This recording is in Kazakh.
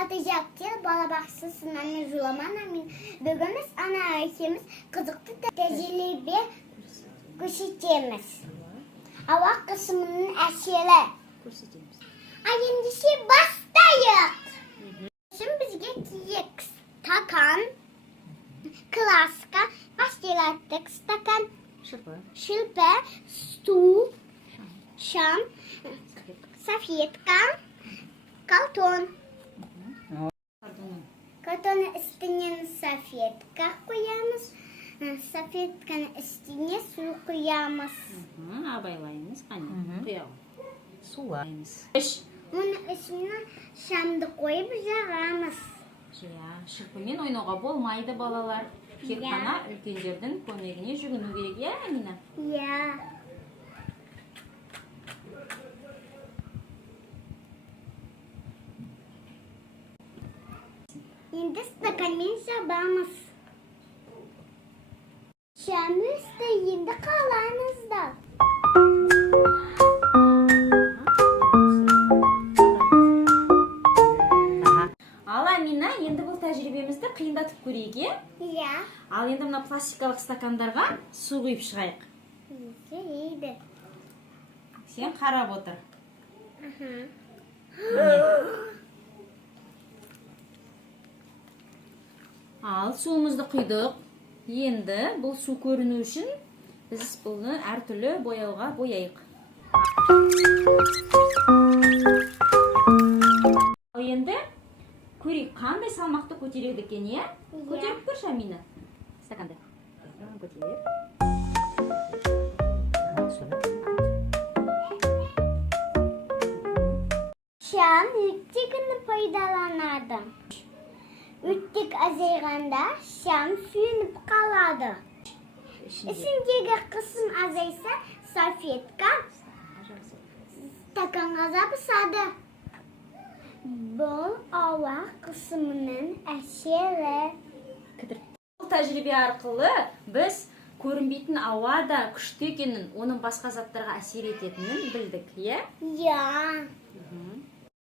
16 balabaqçısından Julamana bugünümüz ana öykümüz kızıklı tecrübe görüşeceğimiz. Hava kısmının eşyeli. Ayıncısı başlayık. Şimdi bizge kiyik stakan, klaska, başlayattık stakan, şılpa, su, şam, safyetka, karton. Kartonun üstüne safyetka koyamız. Safyetkanın üstüne su koyamız. Abaylayımız. Koyalım. Su koyamız. Onun üstüne şamды koyup жағамыз. Шырпымен ойнауға болмайды балалар. Тек қана үлкендердің көмегіне жүгіну керек, иә, Амина? Иә. Енді стаканмен жабамыз. Шамымызды енді қаламыздар. Ал Амина, енді бұл тәжірибемізді қиындатып көрейік, е? Иә. Ал енді мына пластикалық стакандарға су құйып шығайық. Жарайды. Сен қарап отыр. Ал суымызды құйдық. Енді бұл су көріну үшін біз бұны әртүрлі бояуға бояйық. Ал енді көрейік, қандай салмақты көтереді екен, е? Көтеріп көрші, Амина. Стаканды. Көтеріп. Şam üttükünü пайдаланады. Üttük azayğanda şam suyunup qaladı. İçindeki kısım azaysa safyetka stakanға жабысады. Бұл ауа қысымының әсері. Бұл тәжірибе арқылы біз көрінбейтін ауа да күшті екенін, оның басқа заттарға әсер ететінін білдік, иә? Иә.